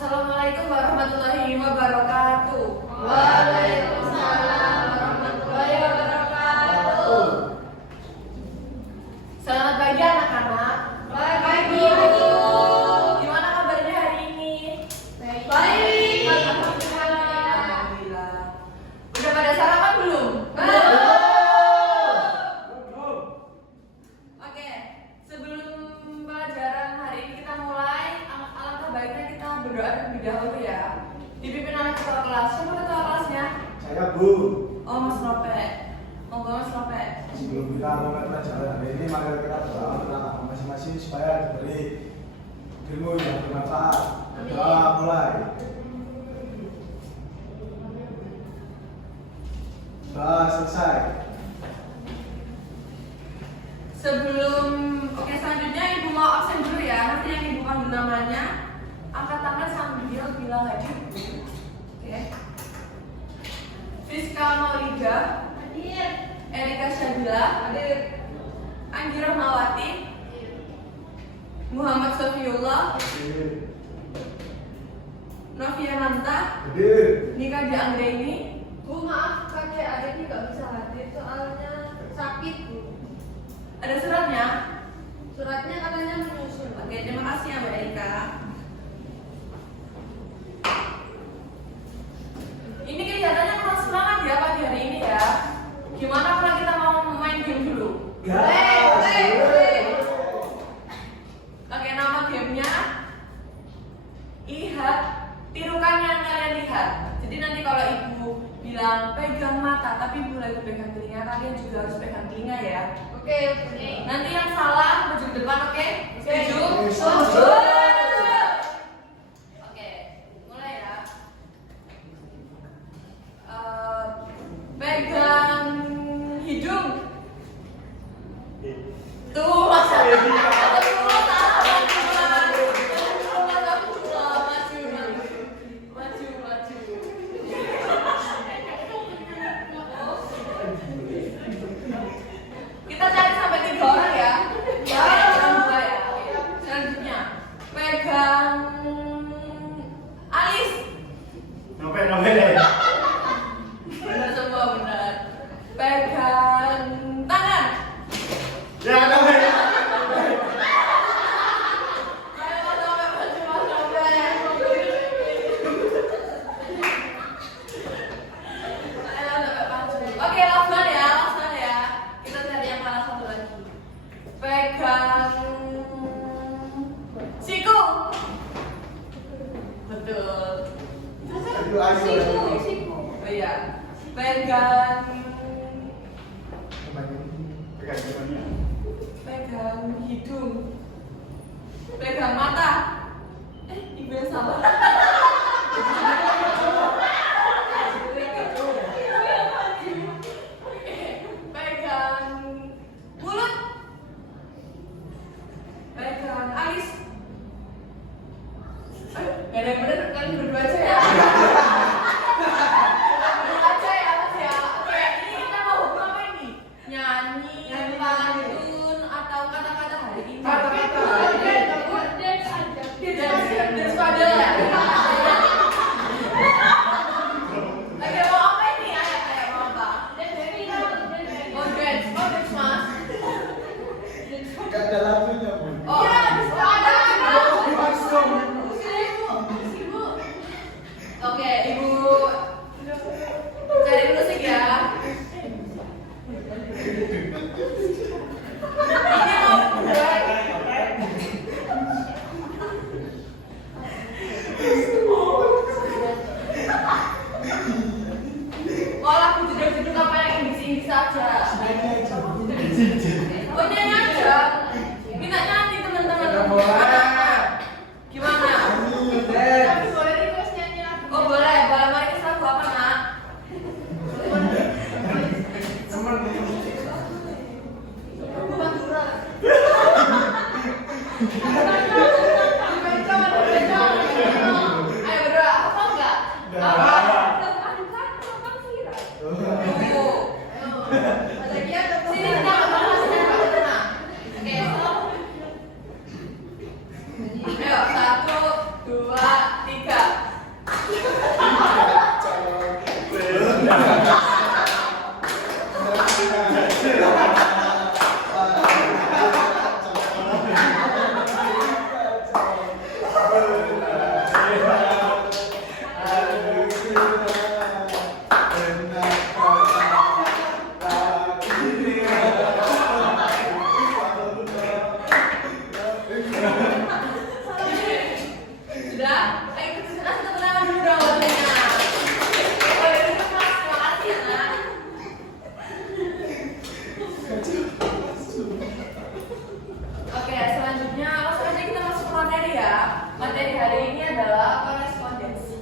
Assalamualaikum warahmatullahi wabarakatuh. Waalaikumsalam warahmatullahi wabarakatuh. Selamat pagi anak-anak. Pagi. Gimana kabarnya hari ini? Baik. Alhamdulillah. Udah pada sarapan belum? Oke, sebelum pelajaran hari ini kita mulai, alangkah baiknya kita berdoa terlebih dahulu ya. Dipimpin oleh ketua kelas. Siapa ketua kelasnya? Saya Bu. Oh, Mas Rope. Monggo Mas Rope. Sebelum kita mulai pelajaran hari ini, mari kita berdoa untuk anak masing-masing supaya diberi ilmu yang bermanfaat. Doa mulai. Doa selesai. Selanjutnya Ibu mau absen dulu ya. Nanti yang Ibu panggil namanya, angkat tangan sambil bilang hadir. Oke. Fiska Maulida, Hadir. Erika Syabila, Hadir. Anggi Rahmawati, Muhammad Sofiullah, Novia Nanta, Hadir. Nika Di Anggreni. Bu, maaf kakek adik ini nggak bisa hadir soalnya sakit Bu. Ada suratnya? Suratnya katanya menyusul. Oke, terima kasih ya Mbak Erika. Ini kegiatannya kurang semangat ya pagi hari ini ya. Gimana kalau kita mau main game dulu? Boleh. Oke, nama gamenya lihat, tirukan yang kalian lihat. Jadi nanti kalau Ibu bilang pegang mata, tapi Ibu lagi pegang telinga, kalian juga harus pegang telinga ya. Oke. Nanti yang salah maju ke depan, oke? Setuju? Setuju. Oke, mulai ya. Pegang hidung. Tuh, masa kita cari sampai 3 orang ya. Jangan 2 ya. Selanjutnya, pegang alis. Novel. Benar semua benar. Pegang tangan. Ya, novel. Oke, last one ya. Kita cari yang mana satu lagi. Pegang siku. Betul. Siku. Oh iya. Pegang hidung. Pegang mata. Ibu yang salah. Pegang mulut. Pegang alis. Gak ada yang bener, kalian berdua aja ya. Berdua aja ya Mas ya. Oke, ini kita mau hukum apa ini? Nyanyi, pantun, atau kata-kata hari ini? Kata-kata. Dance padel ya? Oke, mau apa ini? Ayo, mau apa? Oh, dance mas. Gak ada lagunya, Bu. Oh, ada. Ayo kita tepuk tangan dulu dong waktunya. Oh ya udah Mas, terima kasih ya Nak. Oke, selanjutnya langsung aja kita masuk ke materi ya. Materi hari ini adalah korespondensi.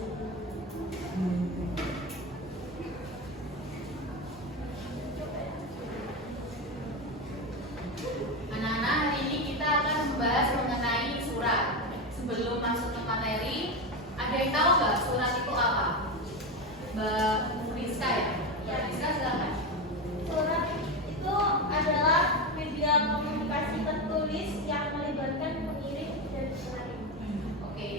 Anak-anak, hari ini kita akan membahas mengenai surat. Sebelum masuk ke materi, ada yang tahu nggak surat itu apa? Mbak Rizka ya? Ya, Rizka silakan. Surat itu adalah media komunikasi tertulis yang melibatkan pengirim dan penerima. Oke,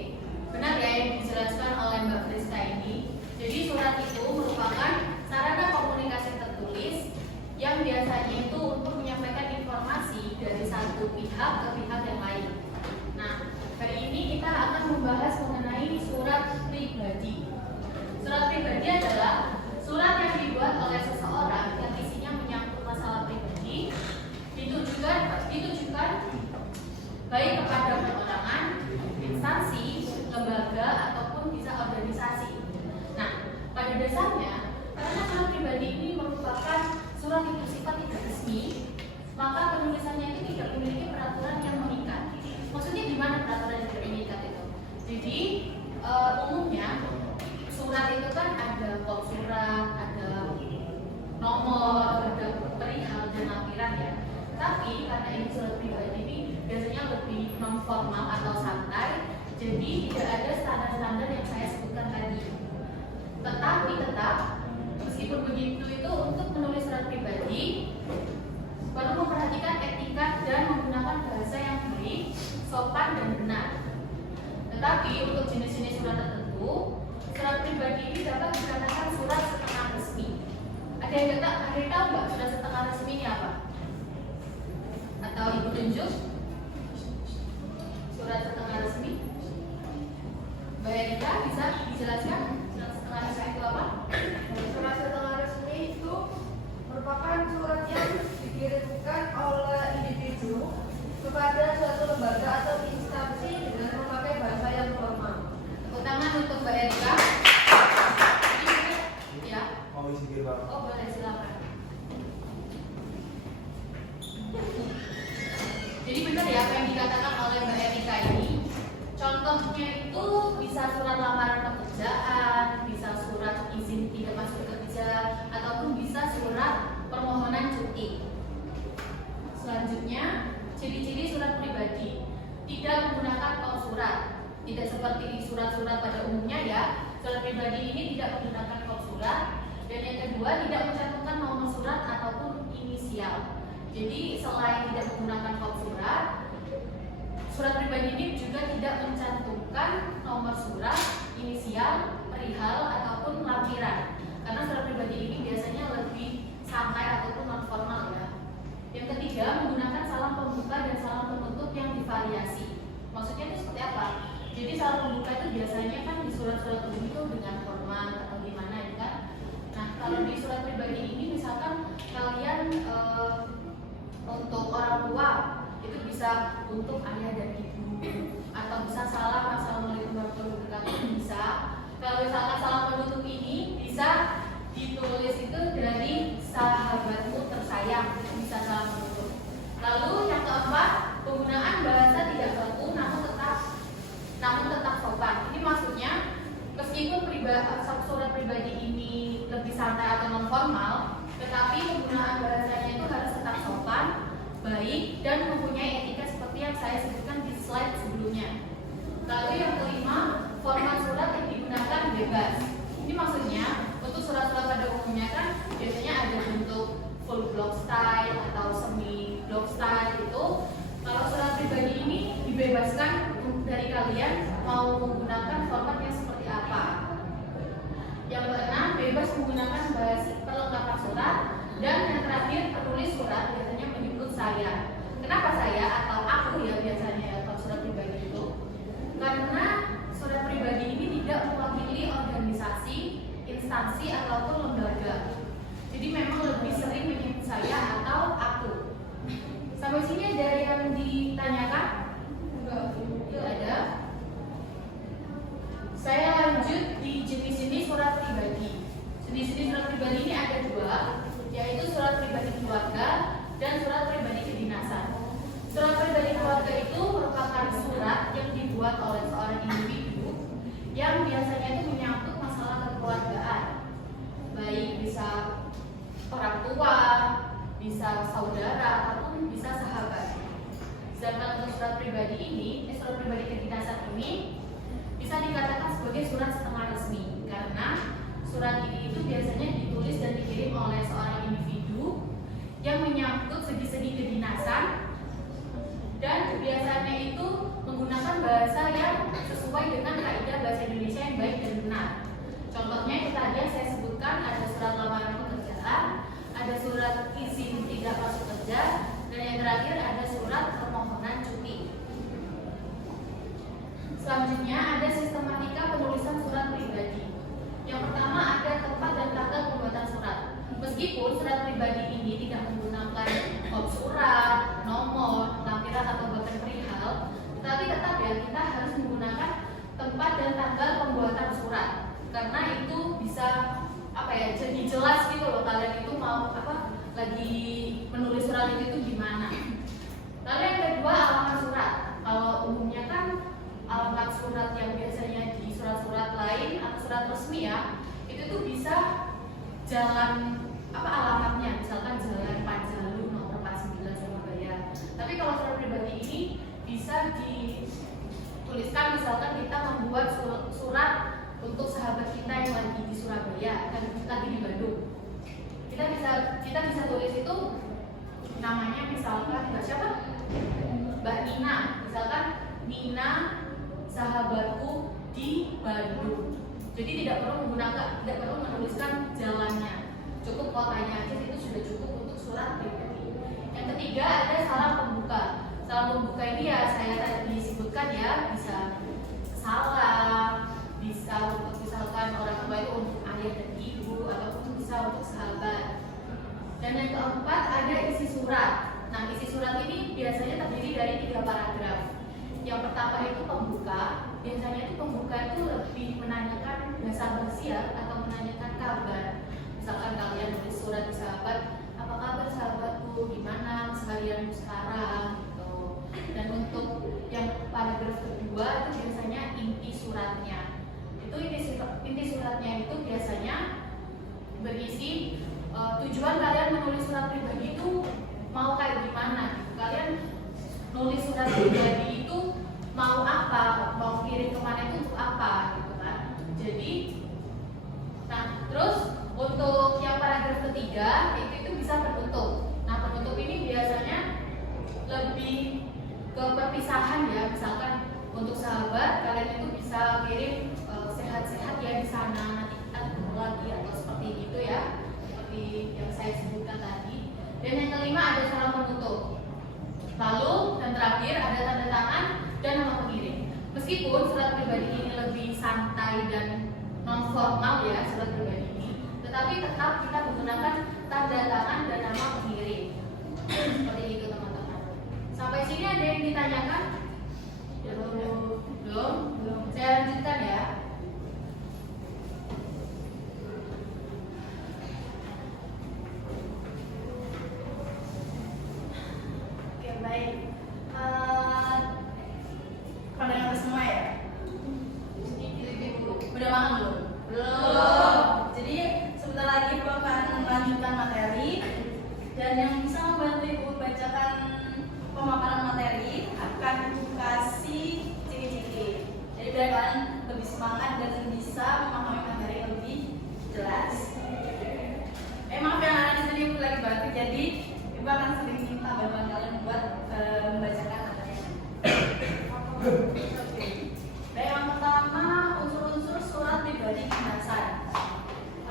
benar ya yang dijelaskan oleh Mbak Rizka ini. Jadi surat itu merupakan sarana komunikasi tertulis yang biasanya itu untuk menyampaikan informasi dari satu pihak ke pihak yang lain. Nah, hari ini kita akan membahas mengenai surat pribadi. Surat pribadi adalah surat yang dibuat oleh seseorang yang isinya menyangkut masalah pribadi, ditujukan baik kepada perorangan, instansi, lembaga, ataupun bisa organisasi. Nah, pada dasarnya, karena surat pribadi ini merupakan surat yang bersifat tidak resmi, maka penulisannya itu tidak memiliki peraturan yang mengikat. Maksudnya gimana peraturan yang tidak mengikat itu? Jadi umumnya surat itu kan ada kod surat, ada nomor, ada perihal dan lampiran ya. Tapi karena ini surat pribadi ini biasanya lebih non formal atau santai, jadi tidak ada standar-standar yang saya sebutkan tadi. Tetapi tetap meskipun begitu itu untuk menulis surat pribadi perlu memperhatikan etika dan menggunakan bahasa yang baik, sopan dan benar. Tetapi untuk jenis-jenis surat tertentu, surat pribadi ini dapat dikatakan surat setengah resmi. Ada yang tahu nggak surat setengah resmi ini apa? Atau ibu tunjuk? Surat setengah resmi? Mbak Erika bisa dijelaskan surat setengah resmi itu apa? Surat setengah resmi itu merupakan surat yang dikirimkan oleh individu kepada suatu lembaga atau instansi dengan memakai bahasa yang formal. Tepuk tangan untuk Mbak Erika. Ya. Mau isi kiri Pak? Oh boleh, silakan. Jadi benar ya apa yang dikatakan oleh Mbak Erika ini. Contohnya itu bisa surat lamaran pekerjaan, bisa surat izin tidak masuk kerja, ataupun bisa surat permohonan cuti. Selanjutnya, ciri-ciri surat pribadi. Tidak menggunakan kod surat. Tidak seperti di surat-surat pada umumnya ya. Surat pribadi ini tidak menggunakan kod surat. Dan yang kedua, tidak mencantumkan nomor surat ataupun inisial. Jadi selain tidak menggunakan kod surat, surat pribadi ini juga tidak mencantumkan nomor surat, inisial, perihal ataupun lampiran. Karena surat pribadi ini biasanya lebih santai ataupun non formal ya. Yang ketiga, menggunakan salam pembuka dan salam penutup yang divariasi. Maksudnya itu seperti apa? Jadi salam pembuka itu biasanya kan di surat-surat umum itu dengan formal atau gimana ya kan? Nah, kalau di surat pribadi ini misalkan kalian untuk orang tua itu bisa untuk ayah dan ibu, atau bisa salam assalamualaikum warahmatullahi wabarakatuh bisa. Kalau misalkan salam penutup ini bisa ditulis itu dari sahabatmu tersayang, bisa salam penutup. Lalu yang keempat, penggunaan bahasa tidak baku namun tetap sopan. Ini maksudnya meskipun surat pribadi ini lebih santai atau non formal, tetapi penggunaan bahasanya itu harus tetap sopan, baik, dan mempunyai etika seperti yang saya sebutkan di slide sebelumnya. Lalu yang kelima, format surat yang digunakan bebas. Ini maksudnya untuk surat-surat pada umumnya kan biasanya ada bentuk full block style atau semi block style itu. Kalau surat pribadi ini dibebaskan dari kalian mau menggunakan format yang seperti apa. Yang keenam, bebas menggunakan bahasa perlengkapan surat. Dan yang terakhir, penulis surat biasanya menyebut saya. Kenapa saya atau aku ya biasanya kalau surat pribadi itu? Karena surat pribadi ini tidak mewakili organisasi, instansi ataupun lembaga. Jadi memang lebih sering menyebut saya atau aku. Sampai sini ada yang ditanyakan? Enggak ada. Di sini surat pribadi ini ada dua, yaitu surat pribadi keluarga dan surat pribadi kedinasan. Surat pribadi keluarga itu merupakan surat yang dibuat oleh seorang individu yang biasanya itu menyangkut masalah kekeluargaan, baik bisa orang tua, bisa saudara, ataupun bisa sahabat. Sedangkan untuk surat pribadi ini, surat pribadi kedinasan ini bisa dikatakan sebagai surat setengah resmi karena surat ini itu biasanya ditulis dan dikirim oleh seorang individu yang menyangkut segi-segi kedinasan dan biasanya itu menggunakan bahasa yang sesuai dengan kaidah bahasa Indonesia yang baik dan benar. Contohnya itu tadi yang saya sebutkan, ada surat lamaran pekerjaan, ada surat izin tidak masuk kerja, dan yang terakhir ada surat permohonan cuti. Selanjutnya ada sistematika penulisan surat pribadi. Yang pertama ada tempat dan tanggal pembuatan surat. Meskipun surat pribadi ini tidak menggunakan kop surat, nomor, lampiran atau bahkan perihal, tetapi tetap ya kita harus menggunakan tempat dan tanggal pembuatan surat karena itu bisa jadi jelas gitu loh kalian itu mau lagi menulis surat itu gimana. Lalu yang kedua alamat surat. Kalau umumnya kan alamat surat yang biasanya di surat-surat lain atau surat resmi ya, itu tuh bisa jalan alamatnya, misalkan Jalan Panjalu nomor 49 Surabaya. Tapi kalau surat pribadi ini bisa dituliskan misalkan kita membuat surat untuk sahabat kita yang lagi di Surabaya dan lagi di Bandung. Kita bisa tulis itu namanya misalkan Mbak siapa? Mbak Nina, misalkan Nina sahabatku di Bandung. Jadi tidak perlu menuliskan jalannya, cukup kotanya aja itu sudah cukup untuk surat pribadi. Yang ketiga ada salam pembuka. Salam pembuka ini ya saya tadi sebutkan ya, bisa salam, bisa untuk misalkan orang tua itu untuk ayah dan ibu, ataupun bisa untuk sahabat. Dan yang keempat ada isi surat. Nah isi surat ini biasanya terdiri dari 3 paragraf. Yang pertama itu pembuka. Biasanya itu pembuka itu lebih menanyakan basa-basi ya, atau menanyakan kabar. Misalkan kalian nulis surat di sahabat, apa kabar sahabatku, gimana seharianmu sekarang gitu. Dan untuk yang paragraf kedua itu biasanya inti suratnya. Itu inti suratnya itu biasanya berisi tujuan kalian menulis surat pribadi itu mau kayak gimana. Kalian nulis surat pribadi itu mau apa, mau kirim kemana itu untuk apa gitu kan. Jadi terus untuk yang paragraf ketiga itu bisa penutup. Nah penutup ini biasanya lebih ke perpisahan ya. Misalkan untuk sahabat kalian itu bisa kirim sehat-sehat ya di sana, nanti kita ketemu lagi atau seperti gitu ya, seperti yang saya sebutkan tadi. Dan yang kelima ada salam penutup. Lalu dan terakhir ada tanda tangan dan nama pengirim. Meskipun surat pribadi ini lebih santai dan non formal ya surat pribadi ini, tetapi tetap kita menggunakan tanda tangan dan nama pengirim. Seperti itu teman-teman. Sampai sini ada yang ditanyakan? Belum. Saya lanjutkan ya. Oke baik. Pada yang semua ya? Udah makan belum? Belum. Jadi sebentar lagi Ibu akan melanjutkan materi, dan yang bisa membantu Ibu bacakan pemaparan materi akan Ibu kasih ciri-ciri. Jadi biar kalian lebih semangat dan bisa memahami materi yang lebih jelas. Maaf ya anak di sini Ibu lagi batuk, jadi Ibu akan sering minta bantuan kalian buat membacakan materinya. Baik, yang pertama unsur-unsur surat pribadi kedinasan.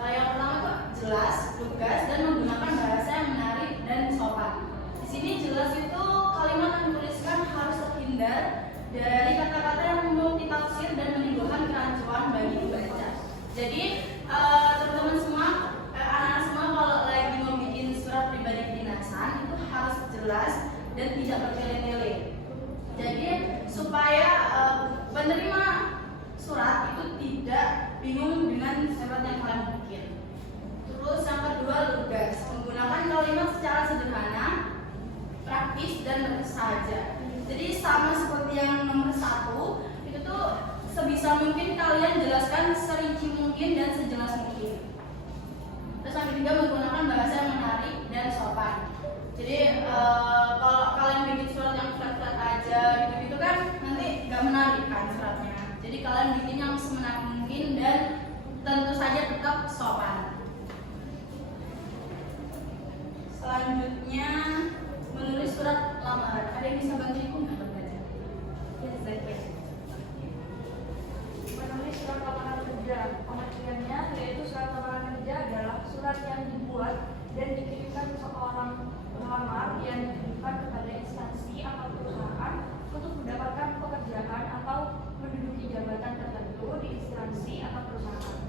Yang pertama itu jelas, lugas, dan menggunakan bahasa yang menarik dan sopan. Di sini jelas itu kalimat yang dituliskan harus terhindar dari kata-kata yang multitafsir dan menimbulkan kerancuan bagi pembaca. Jadi teman-teman semua, anak-anak semua kalau lagi mau bikin surat pribadi kedinasan itu harus jelas dan tidak bertele-tele. Jadi supaya penerima surat itu tidak bingung dengan surat yang kalian bikin. Terus yang kedua lugas, menggunakan kalimat secara sederhana, praktis dan bersahaja. Jadi sama seperti yang nomor 1, itu tuh sebisa mungkin kalian jelaskan serinci mungkin dan sejelas mungkin. Terus yang ketiga menggunakan bahasa yang menarik dan sopan. Jadi kalau kalian bikin surat yang flat-flat aja gitu kan nanti nggak menarik kan suratnya. Jadi kalian bikin yang semenarik mungkin dan tentu saja tetap sopan. Selanjutnya menulis surat lamaran. Ada yang bisa bantu ibu nggak membaca? Ya, saya. Menulis surat lamaran kerja. Pengertiannya yaitu surat lamaran kerja adalah surat yang dibuat dan dikirimkan ke seorang pelamar yang ditujukan kepada instansi atau perusahaan untuk mendapatkan pekerjaan atau menduduki jabatan tertentu di instansi atau perusahaan.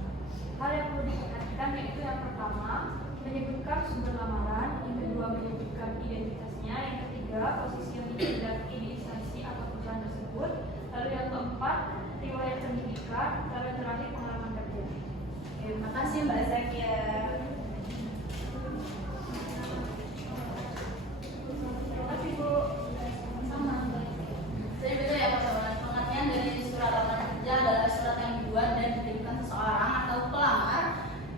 Hal yang perlu diperhatikan yaitu yang pertama menyebutkan sumber lamaran, yang kedua menyebutkan identitasnya, yang ketiga posisi yang dikehendaki di instansi atau perusahaan tersebut, lalu yang keempat riwayat pendidikan, lalu yang terakhir pengalaman kerja. Terima kasih Mbak Zakia. Terima kasih Bu. Sama. Jadi betul ya Pak Saudara, pengertian dari surat lamaran kerja adalah surat yang dibuat dan dikirimkan seseorang atau pelamar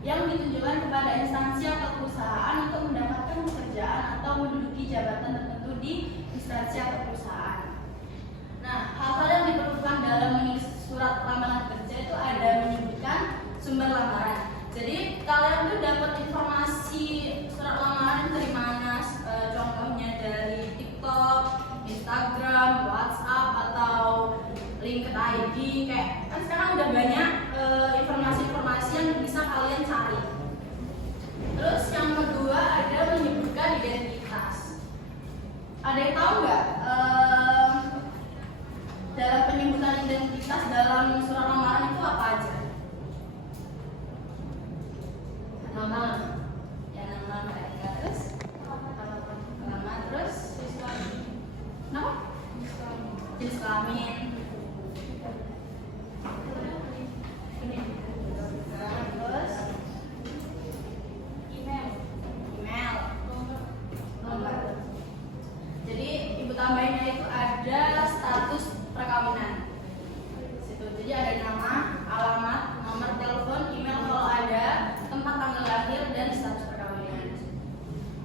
yang ditujukan kepada instansi atau perusahaan untuk mendapatkan pekerjaan atau menduduki jabatan tertentu di instansi atau perusahaan. Nah, hal-hal yang diperlukan dalam menulis surat lamaran kerja itu ada menyebutkan sumber lamaran. Jadi kalian tuh dapat informasi surat lamaran dari mana? Contohnya dari TikTok, Instagram, WhatsApp atau LinkedIn ID. Kayak kan sekarang udah banyak informasi-informasi yang bisa kalian cari. Terus yang kedua ada menyebutkan identitas. Ada yang tahu nggak dalam penyebutan identitas dalam surat lamaran itu apa aja? Nama, ya nama mereka, terus nama, terus nama, jenis kelamin, terus email, nomor. Jadi ibu tambahinnya itu ada status perkawinan. Situ. Jadi ada nama, alamat, nomor telepon, email kalau ada, tempat tanggal lahir dan status perkawinan.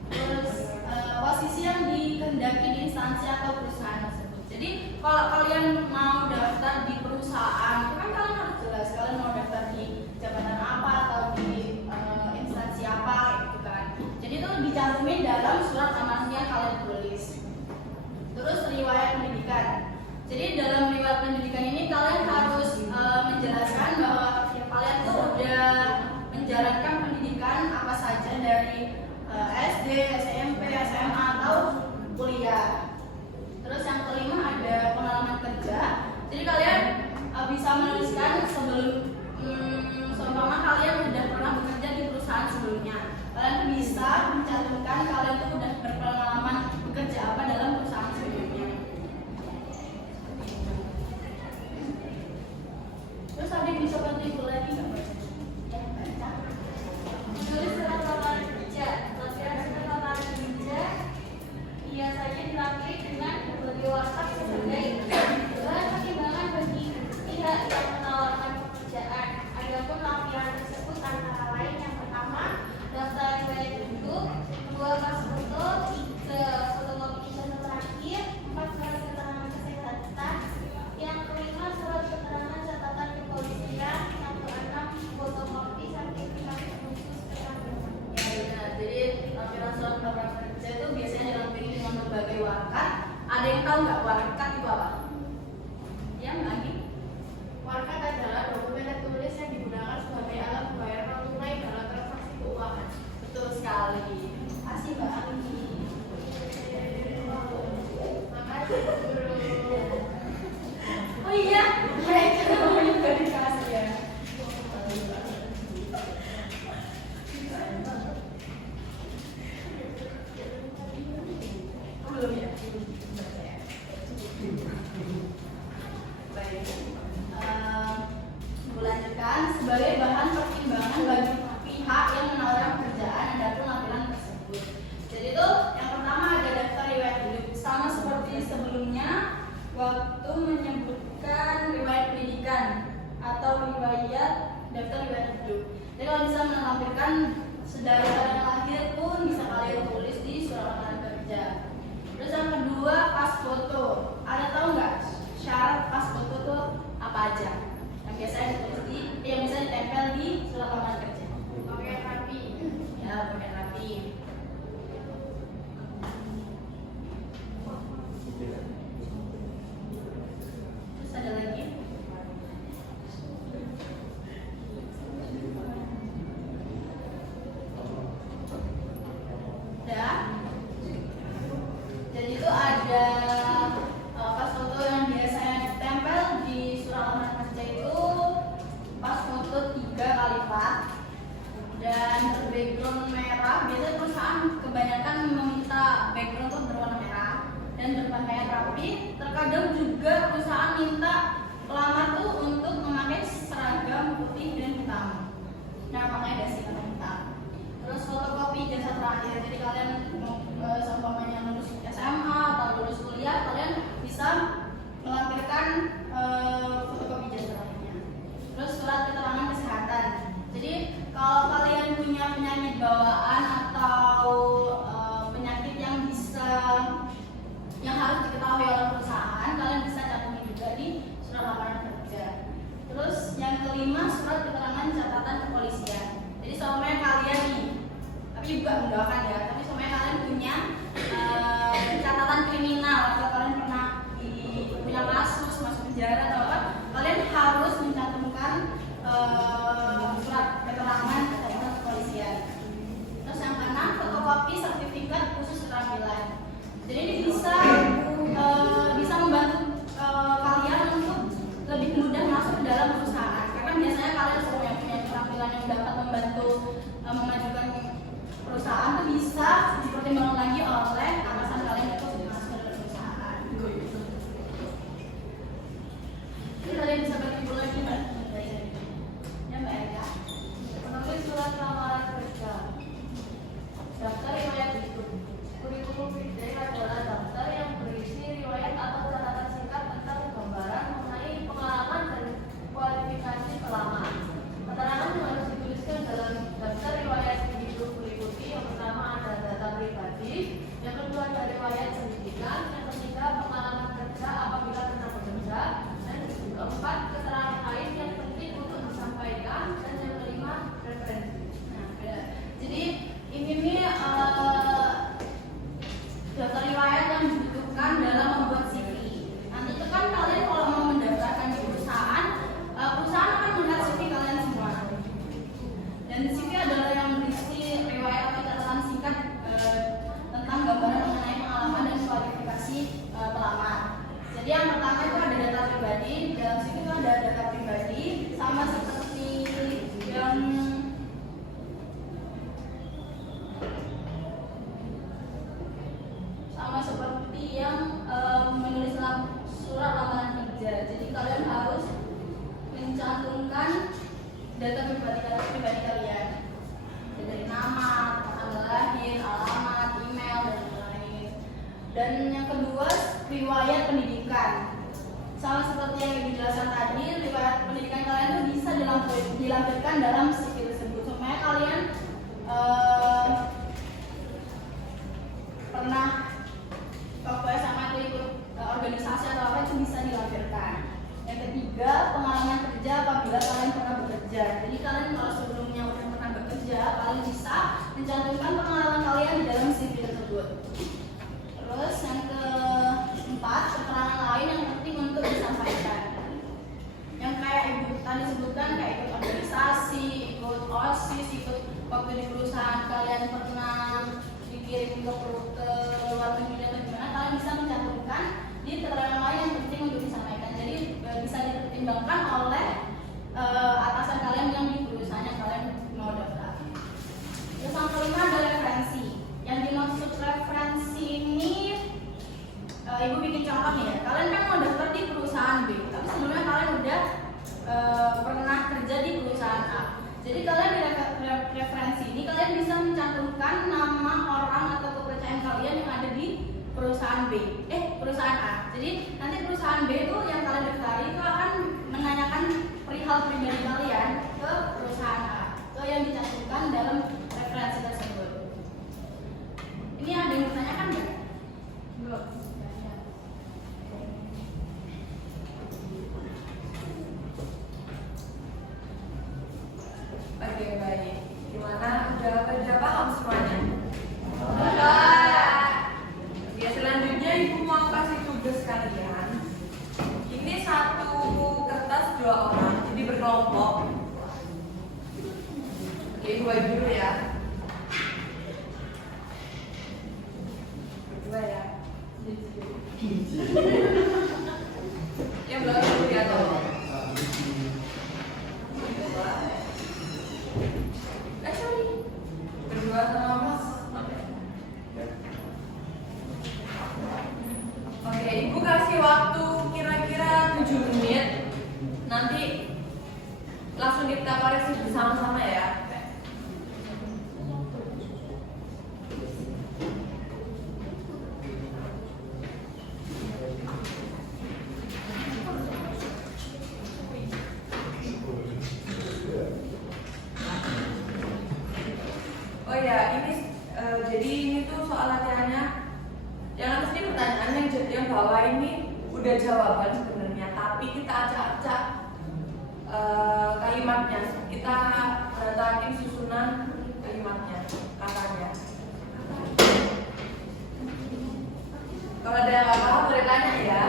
Terus posisi yang dikehendaki di instansi atau perusahaan tersebut. Jadi kalau kalian mau daftar di perusahaan, itu kan kalian harus jelas kalian mau daftar di jabatan apa atau di instansi apa gitu kan. Jadi itu dicantumin dalam surat lamaran yang kalian tulis. Terus riwayat pendidikan. Jadi dalam riwayat pendidikan ini kalian harus menjelaskan bahwa kalian tuh udah menjalankan pendidikan apa saja dari SD, SMP, SMA atau kuliah. Terus yang kelima ada pengalaman kerja. Jadi kalian bisa menuliskan sebelum seumpama kalian sudah pernah bekerja di perusahaan sebelumnya. Kalian bisa mencantumkan kalian tuh udah berpengalaman bekerja apa dalam perusahaan sebelumnya. Terus ada yang bisa bantu ibu lagi nggak? Menulis surat lamaran kerja. Lampiran surat lamaran kerja biasanya dilengkapi dengan berbagai watak sebagai bahan pertimbangan bagi pihak yang menawarkan pekerjaan. Adapun lampiran tersebut antara lain yang pertama daftar riwayat hidup, kedua pas foto, tiga fotokopi ijazah terakhir, empat surat keterangan kesehatan, yang kelima surat keterangan catatan kepolisian, yang keenam fotokopi sertifikasi khusus keterangan. Ya benar. Jadi lampiran surat lamaran kerja itu biasanya dilengkapi dengan berbagai wakat. Ada yang tahu nggak wakat itu apa? Ya lagi. Wakat adalah dokumen tertulis yang digunakan sebagai alat pembayaran non tunai dalam transaksi keuangan. Betul sekali. Kasih Mbak Anggi. Makasih guru. Oh iya, mereka mau juga dikasih ya. Belum ya? daftar riwayat hidup. Jadi kalau bisa melampirkan dari tanggal lahir pun bisa kalian tulis di surat lamaran kerja. Terus yang kedua, pas foto. Ada tahu nggak syarat pas foto tuh apa aja? Yang biasanya ditulis yang bisa ditempel di surat lamaran kerja. Pakai rapi. Ya, pakai rapi. Terus ada lagi? Ya. Jadi itu ada pas foto yang biasanya ditempel di surat lamaran kerja itu pas foto 3 kali 4 dan background merah. Biasanya perusahaan kebanyakan meminta background tuh berwarna merah dan berpakaian rapi. Terkadang juga perusahaan minta pelamar tuh untuk memakai seragam putih dan hitam. Nah, makanya ada singkatan hitam. Terus fotokopi ijazah terakhir. Jadi kalian seumpamanya lulus SMA atau lulus kuliah, kalian bisa melampirkan fotokopi ijazah terakhirnya. Terus surat keterangan kesehatan. Jadi kalau kalian punya penyakit bawaan atau penyakit yang harus diketahui oleh perusahaan, kalian bisa cantumin juga di surat lamaran kerja. Terus yang kelima, surat keterangan catatan kepolisian. Jadi semuanya kalian nih, tapi juga mendoakan ya, tapi semuanya kalian punya catatan kriminal atau kalian pernah punya kasus masuk penjara atau apa, kalian harus mencantumkan surat keterangan catatan kepolisian. Terus yang keenam, fotokopi sertifikat khusus keterampilan. Jadi ini bisa membantu kalian untuk lebih mudah masuk ke dalam perusahaan. Karena biasanya kalian semua yang punya keterampilan yang dapat membantu memajukan perusahaan itu bisa dipertimbangkan lagi oleh atasan kalian untuk masuk ke dalam perusahaan. Ini kalian bisa bagi lagi Mbak. Ya Mbak Eka. Menulis surat lamaran kerja. Daftar riwayat hidup. Kurikulum vitae adalah daftar yang berisi riwayat atau catatan singkat tentang gambaran mengenai pengalaman dan kualifikasi pelamar. Keterangan yang harus dituliskan dalam daftar riwayat hidup berikuti: yang pertama ada data pribadi, yang kedua ada riwayat pendidikan, yang ketiga pengalaman kerja apabila pernah bekerja, dan yang keempat keterangan lain yang penting untuk disampaikan, dan yang kelima referensi. Nah, jadi ini nih daftar riwayat yang dibutuhkan dalam membuat CV. Nanti itu kan kalian kalau mau mendaftarkan di perusahaan, perusahaan akan melihat CV kalian semua. Dan CV adalah yang berisi riwayat atau catatan singkat tentang gambaran mengenai pengalaman dan kualifikasi pelamar. Jadi yang pertama itu ada data pribadi. Dalam CV itu ada data pribadi sama seperti yang menulis surat lamaran kerja. Jadi kalian harus mencantumkan data pribadi kalian, dari nama, tanggal lahir, alamat, email, dan lain-lain. Dan yang kedua, riwayat pendidikan. Sama seperti yang dijelaskan tadi, riwayat pendidikan kalian itu bisa dilampirkan dalam CV tersebut. Supaya kalian pernah waktu SMA itu ikut organisasi atau apa, itu bisa dilampirkan. Yang ketiga, pengalaman kerja apabila kalian pernah bekerja. Jadi kalian kalau sebelumnya udah pernah bekerja, kalian bisa mencantumkan pengalaman kalian di dalam CV tersebut. Terus yang keempat, keterangan lain yang penting untuk disampaikan. Yang kayak ibu tadi sebutkan, kayak ikut organisasi, ikut OSIS, ikut waktu di perusahaan kalian pernah dikirim ke luar negeri atau gimana, kalian bisa mencantumkan di keterangan lain yang penting untuk disampaikan. Jadi bisa dipertimbangkan oleh atasan kalian yang di perusahaan yang kalian mau daftar. Terus yang kelima ada referensi. Yang dimaksud referensi ini, ibu bikin contoh nih ya. Kalian kan mau daftar di perusahaan B, tapi sebelumnya kalian udah pernah kerja di perusahaan A. Jadi kalian di referensi ini kalian bisa mencantumkan nama orang atau kepercayaan kalian yang ada di perusahaan perusahaan A. Jadi nanti perusahaan B itu yang kalian daftari itu akan menanyakan perihal pribadi kalian ke yang baik. Gimana? Udah paham semuanya? Udah. Ya, selanjutnya ibu mau kasih tugas kalian. Ini satu kertas 2 orang, jadi berkelompok. Oke, ibu bagi dulu ya. Berdua ya. Yang belakang dulu ya, tolong. Sorry. Berdua sama Mas. Oke, ibu kasih waktu kira-kira 7 menit. Nanti langsung kita koreksi bersama-sama ya. Oh ya, jadi ini tuh soal latihannya. Yang atas ini pertanyaan, yang bawah ini udah jawaban sebenarnya, tapi kita acak-acak kalimatnya. Kita berantakin susunan kalimatnya, katanya. Kalau ada yang nggak paham boleh tanya ya.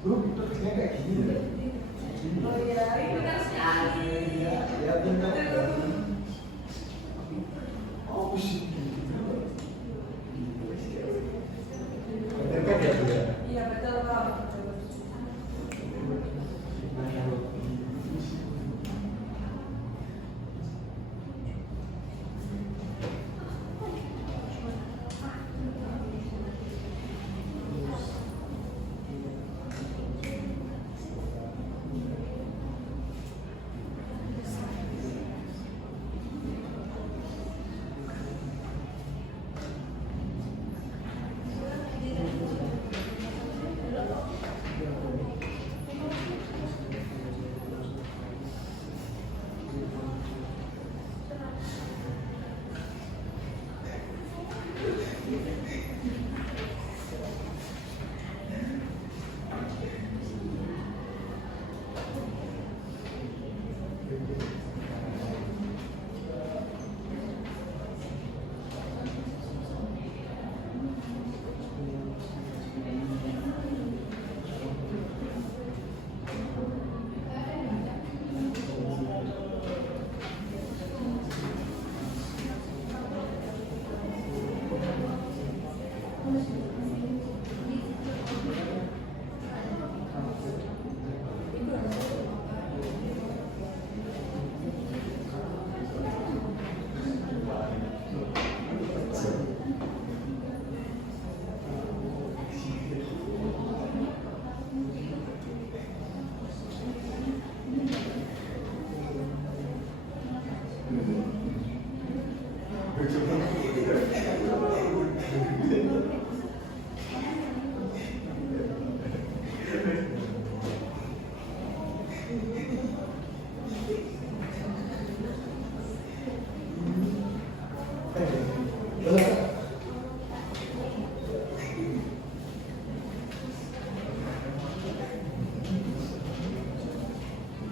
Itu kecilnya kayak gini deh. Oh iya, ini benar sekali. Ya, benar. Oh, sih. Dekat ya, Bu ya? Iya betul Pak.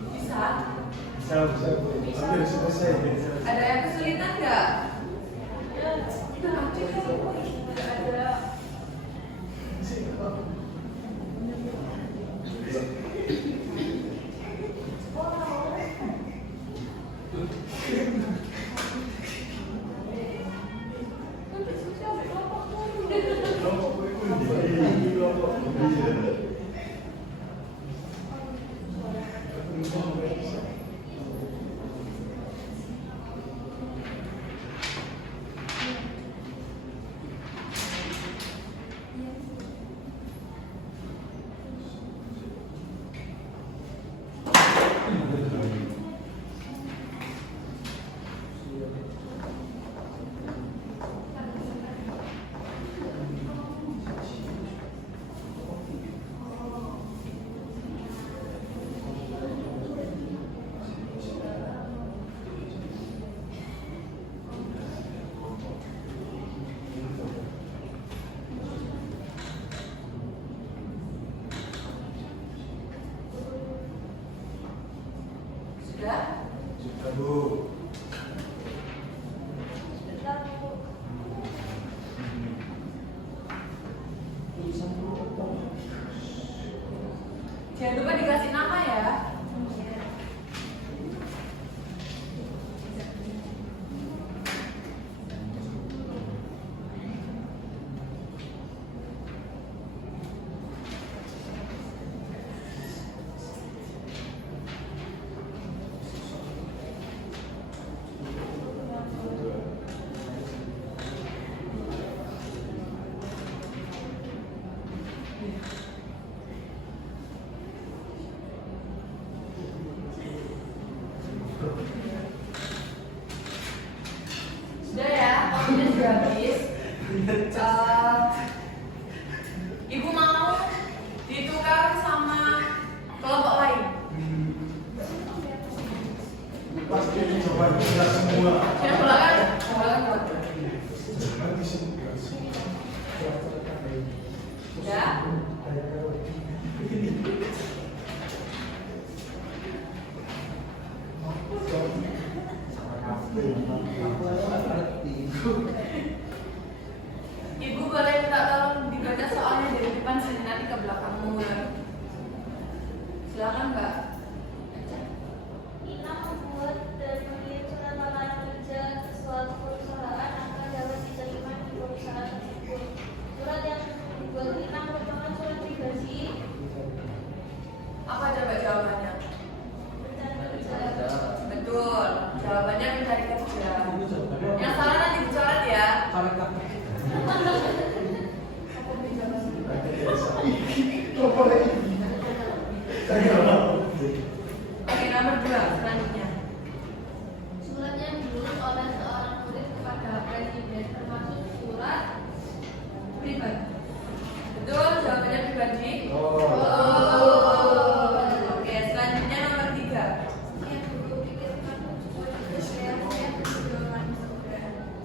Bisa. Hampir selesai. Ada yang kesulitan nggak? Ada. Jangan lupa dikasih nama ya. Sudah ya, waktunya sudah habis. Ibu mau ditukar sama kelompok lain. Pasti dicoba kita semua. Yang belakang buat. Ya. Ibu boleh minta tolong dibaca soalnya dari depan sini nanti ke belakangmu ya. Silakan Mbak. Ina membuat dan mengirim surat lamaran kerja ke suatu perusahaan agar dapat diterima di perusahaan tersebut. Surat yang dibuat Ina merupakan surat pribadi. Apa coba jawabannya? Betul. Jawabannya mencari kerja. Yang salah nanti dicoret ya. Oke, nomor 2 selanjutnya. Surat yang ditulis oleh seorang murid kepada presiden termasuk surat Pribadi. Betul, jawabannya pribadi. Oke, selanjutnya nomor 3. yang dulu dikirimkan untuk presiden yang berjudul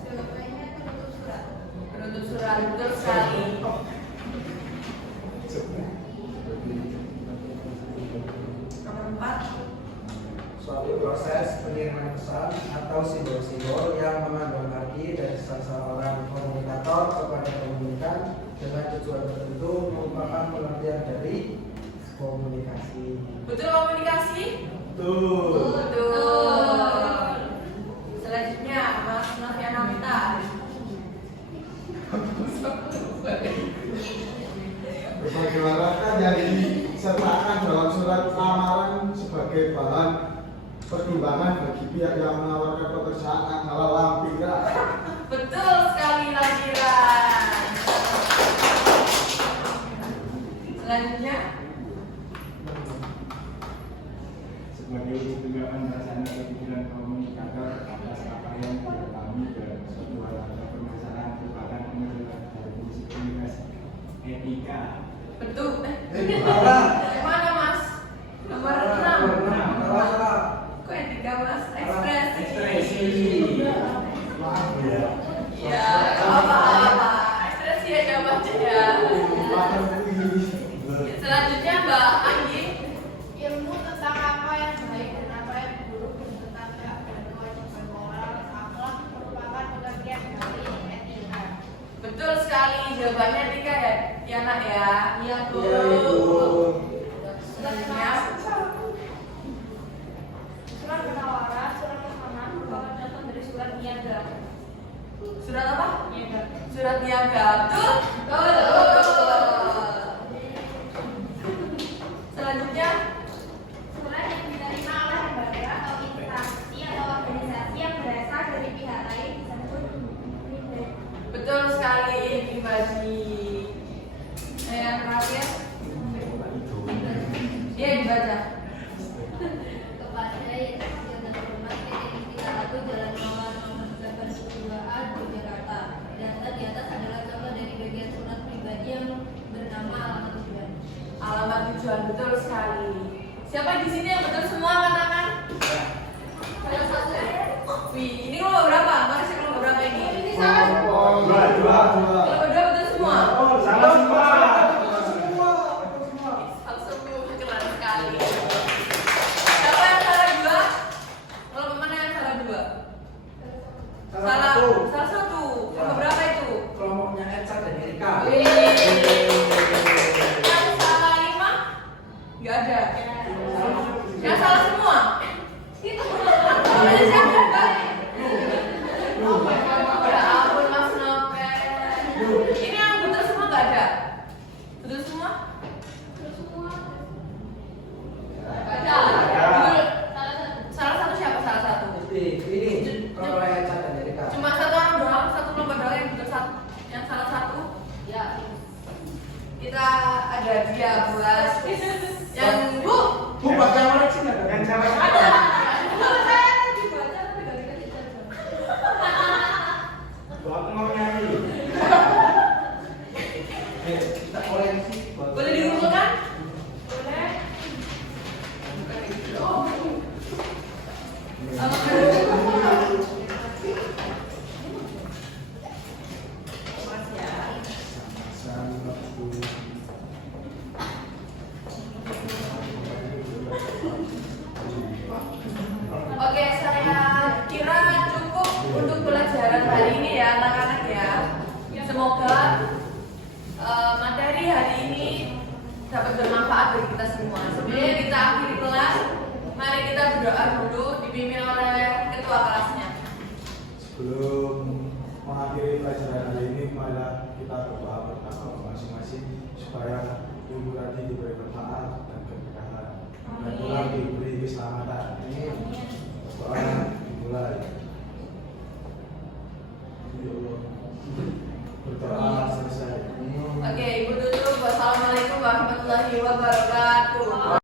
jawabannya penutup surat. Penutup surat, betul sekali. Nomor 4. Suatu proses pengiriman pesan atau simbol-simbol yang mengandung arti dari seseorang komunikator kepada komunikan dengan tujuan tertentu merupakan pengertian dari komunikasi. Betul komunikasi? Tuh. Betul. Selanjutnya Mas Noviana Mita. Bagaimanakah yang disertakan dalam surat lamaran sebagai bahan pertimbangan bagi pihak yang menawarkan pekerjaan adalah lampiran. Betul sekali lampiran. Selanjutnya sebagai tindakan dasarnya kepikiran komunikator atas apa yang dialami dalam suatu hal atau permasalahan merupakan penerapan dari fungsi komunikasi etika. betul. Salah. Mana Mas? Nomor 6. Salah. Kok etika Mas? Ekspresi. Ya, apa-apa. Ekspresi ya jawabannya ya. Selanjutnya Mbak Anggi. Ilmu tentang apa yang baik dan apa yang buruk dan tentang hak dan kewajiban moral dan akhlak merupakan pengertian dari etika. Betul sekali jawabannya etika ya, ya nak ya. Iya, Bu. Iya, Ibu. Selanjutnya Surat penawaran, surat pesanan merupakan contoh dari surat niaga. surat apa? Iya, Surat niaga. Betul? Selanjutnya Surat yang diterima oleh lembaga atau instansi atau organisasi yang berasal dari pihak lain disebut pribadi. betul sekali pribadi. Yang terakhir, iya dibaca. Kepada yang terhormat PT Inti Satu Jalan Mawar nomor 82A Yogyakarta. Data di atas adalah contoh dari bagian surat pribadi yang bernama alamat tujuan. Alamat tujuan betul sekali. Siapa di sini yang betul semua katakan? Salah satu. Wih, ini kelompok berapa? Mana sih kelompok berapa ini? Ini salah. Dua. Kelompok 2 betul semua. Sama semua. Langsung keren sekali. Siapa yang salah 2? Kelompok mana yang salah 2? Salah satu. Salah satu. Kelompok berapa itu? Kelompoknya Elsa dan Erika. Wih. kita ada dia buat yang Bu. Bu, baca mana sih? Yang cewek Ada. Dibaca tapi gak dikasih jajan. Aku mau nyanyi. Kita koleksi. Boleh dikumpulkan? Boleh. Oh. Mas ya. Oke, saya kira cukup untuk pelajaran hari ini ya anak-anak ya. Semoga materi hari ini dapat bermanfaat bagi kita semua. Sebelum kita akhiri kelas, mari kita berdoa dulu dipimpin oleh ketua kelasnya. Sebelum mengakhiri pelajaran hari ini, marilah kita berdoa bersama masing-masing supaya ilmu tadi diberi bermanfaat dan keberkahan dan pulang diberi keselamatan. Ini doa dimulai. Ya Allah. Berdoa selesai. Oke, Ibu tutup. Wassalamualaikum warahmatullahi wabarakatuh.